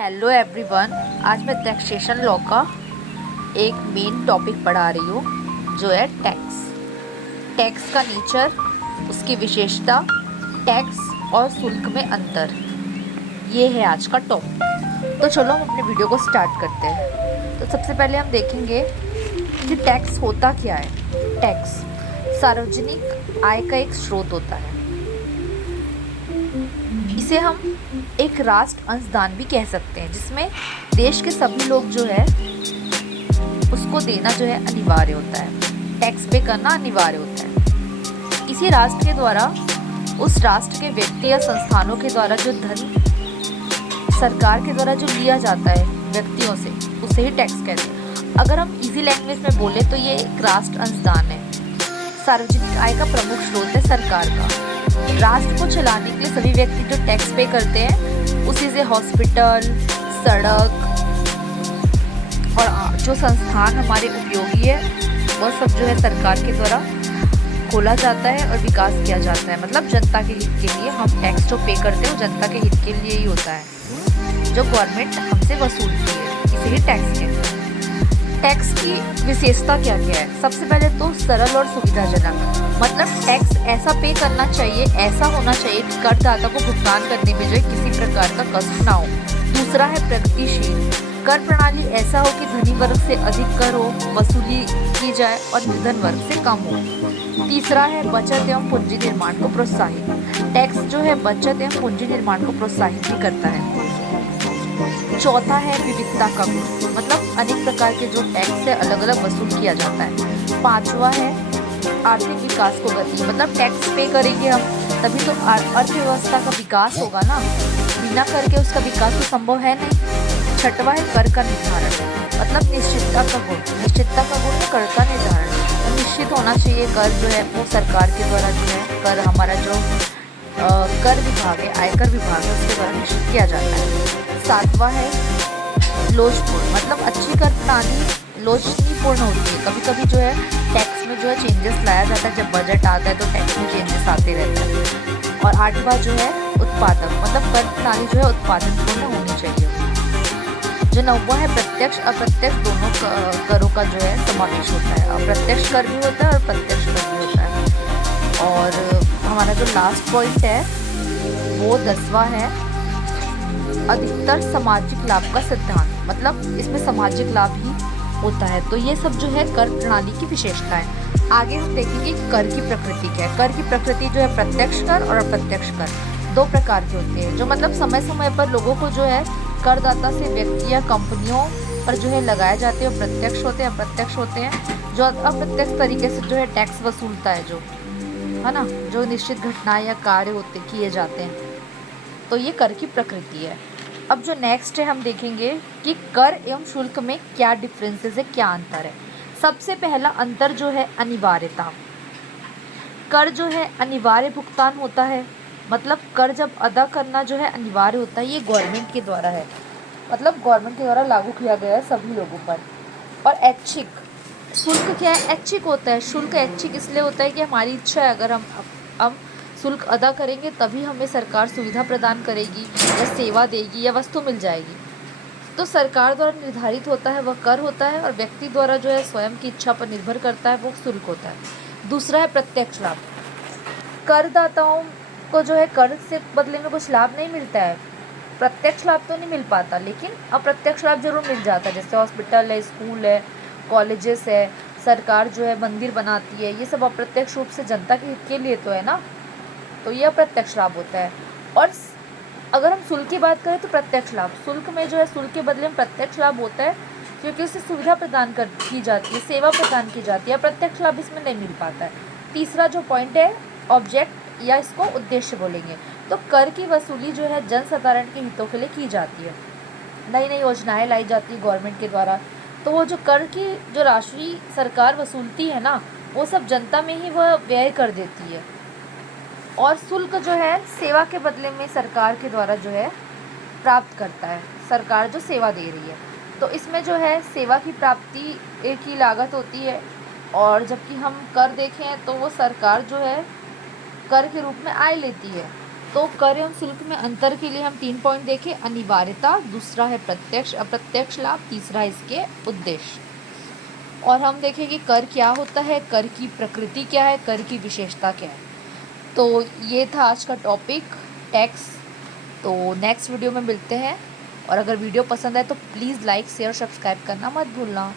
Hello everyone. आज मैं taxation law का एक मेन टॉपिक पढ़ा रही हूँ जो है टैक्स। टैक्स का नेचर, उसकी विशेषता, टैक्स और शुल्क में अंतर, ये है आज का टॉपिक। तो चलो हम अपने वीडियो को स्टार्ट करते हैं। तो सबसे पहले हम देखेंगे कि टैक्स होता क्या है। टैक्स सार्वजनिक आय का एक स्रोत होता है। इसे हम एक राष्ट्र अंशदान भी कह सकते हैं, जिसमें देश के सभी लोग जो है उसको देना जो है अनिवार्य होता है। टैक्स पे करना अनिवार्य होता है। किसी राष्ट्र के द्वारा उस राष्ट्र के व्यक्ति या संस्थानों के द्वारा जो धन सरकार के द्वारा जो लिया जाता है व्यक्तियों से, उसे ही टैक्स कहते हैं। अगर हम इजी लैंग्वेज में बोले तो ये एक राष्ट्र अंशदान है। सार्वजनिक आय का प्रमुख स्रोत है सरकार का। राष्ट्र को चलाने के लिए सभी व्यक्ति जो टैक्स पे करते हैं, उसी से हॉस्पिटल, सड़क और जो संस्थान हमारे उपयोगी है वह सब जो है सरकार के द्वारा खोला जाता है और विकास किया जाता है। मतलब जनता के हित के लिए हम टैक्स जो पे करते हैं वो जनता के हित के लिए ही होता है, जो गवर्नमेंट हमसे वसूलती है, इसे ही टैक्स कहते हैं। टैक्स की विशेषता क्या क्या है? सबसे पहले तो सरल और सुविधाजनक, मतलब टैक्स ऐसा पे करना चाहिए, ऐसा होना चाहिए कि करदाता को भुगतान करने में जो है किसी प्रकार का कष्ट ना हो। दूसरा है प्रगतिशील, कर प्रणाली ऐसा हो कि धनी वर्ग से अधिक कर हो वसूली की जाए और निर्धन वर्ग से कम हो। तीसरा है बचत एवं पूंजी निर्माण को प्रोत्साहित। टैक्स जो है बचत एवं पूंजी निर्माण को प्रोत्साहित भी करता है। चौथा है विविधता का गुण, मतलब अनेक प्रकार के जो टैक्स से अलग अलग वसूल किया जाता है। पांचवा है आर्थिक विकास को गति, मतलब टैक्स पे करेंगे हम तभी तो अर्थव्यवस्था का विकास होगा ना, बिना करके उसका विकास तो संभव है नहीं। छठवा है कर का निर्धारण, मतलब निश्चितता का गुण। निश्चितता का गुण है कर का निर्धारण, तो निश्चित होना चाहिए कर जो है वो सरकार के द्वारा जो है कर हमारा जो कर विभाग है, आयकर विभाग है, उसके द्वारा निश्चित किया जाता है। सातवां है लोचपूर्ण, मतलब अच्छी कर प्रणाली लोचनीपूर्ण होती है। कभी कभी जो है टैक्स में जो है चेंजेस लाया जाता है, जब बजट आता है तो टैक्स में चेंजेस आते रहते हैं। और आठवां जो है उत्पादक, मतलब कर प्रणाली जो है उत्पादनपूर्ण होनी चाहिए। जो नौवां है प्रत्यक्ष अप्रत्यक्ष दोनों करों का जो है समावेश होता है। अप्रत्यक्ष कर भी होता है और प्रत्यक्ष कर भी होता है। और हमारा जो लास्ट पॉइंट है वो 10वां है अधिकतर सामाजिक लाभ का सिद्धांत, मतलब इसमें सामाजिक लाभ ही होता है। तो ये सब जो है कर प्रणाली की विशेषता है। आगे हम देखेंगे कर की प्रकृति क्या है। कर की प्रकृति जो है प्रत्यक्ष कर और अप्रत्यक्ष कर दो प्रकार के होते हैं, जो मतलब समय समय पर लोगों को जो है करदाता से व्यक्ति या कंपनियों पर जो है लगाए जाते हैं, प्रत्यक्ष होते हैं। अप्रत्यक्ष होते हैं जो अप्रत्यक्ष तरीके से जो है टैक्स वसूलता है, जो है ना, जो निश्चित घटनाएं या कार्य होते किए जाते हैं। तो ये कर की प्रकृति है। अब जो नेक्स्ट है हम देखेंगे कि कर एवं शुल्क में क्या डिफरेंसेस है, क्या अंतर है। सबसे पहला अंतर जो है अनिवार्यता। कर जो है अनिवार्य भुगतान होता है, मतलब कर जब अदा करना जो है अनिवार्य होता है, ये गवर्नमेंट के द्वारा है, मतलब गवर्नमेंट के द्वारा लागू किया गया है सभी लोगों पर। और ऐच्छिक शुल्क क्या है? ऐच्छिक होता है। शुल्क ऐच्छिक इसलिए होता है कि हमारी इच्छा है, अगर हम शुल्क अदा करेंगे तभी हमें सरकार सुविधा प्रदान करेगी या सेवा देगी या वस्तु मिल जाएगी। तो सरकार द्वारा निर्धारित होता है वह कर होता है, और व्यक्ति द्वारा जो है स्वयं की इच्छा पर निर्भर करता है वो शुल्क होता है। दूसरा है प्रत्यक्ष लाभ। करदाताओं को जो है कर से बदले में कुछ लाभ नहीं मिलता है। प्रत्यक्ष लाभ तो नहीं मिल पाता, लेकिन अप्रत्यक्ष लाभ जरूर मिल जाता है। जैसे हॉस्पिटल है, स्कूल है, कॉलेजेस है, सरकार जो है मंदिर बनाती है, ये सब अप्रत्यक्ष रूप से जनता के हित के लिए तो है ना, तो ये अप्रत्यक्ष लाभ होता है। और अगर हम शुल्क की बात करें तो प्रत्यक्ष लाभ, शुल्क में जो है शुल्क के बदले में प्रत्यक्ष लाभ होता है, क्योंकि उससे सुविधा प्रदान की जाती है, सेवा प्रदान की जाती है। प्रत्यक्ष लाभ इसमें नहीं मिल पाता है। तीसरा जो पॉइंट है ऑब्जेक्ट, या इसको उद्देश्य बोलेंगे, तो कर की वसूली जो है जनसाधारण के हितों के लिए की जाती है। नई नई योजनाएं लाई जाती है गवर्नमेंट के द्वारा, तो वो जो कर की जो राशि सरकार वसूलती है ना, वो सब जनता में ही वह व्यय कर देती है। और शुल्क जो है सेवा के बदले में सरकार के द्वारा जो है प्राप्त करता है, सरकार जो सेवा दे रही है। तो इसमें जो है सेवा की प्राप्ति एक ही लागत होती है, और जबकि हम कर देखें तो वो सरकार जो है कर के रूप में आय लेती है। तो कर एवं शुल्क में अंतर के लिए हम 3 पॉइंट देखें। अनिवार्यता, दूसरा है प्रत्यक्ष अप्रत्यक्ष लाभ, तीसरा इसके उद्देश्य। और हम देखें कि कर क्या होता है, कर की प्रकृति क्या है, कर की विशेषता क्या है। तो ये था आज का टॉपिक टैक्स। तो नेक्स्ट वीडियो में मिलते हैं, और अगर वीडियो पसंद आए तो प्लीज़ लाइक शेयर सब्सक्राइब करना मत भूलना।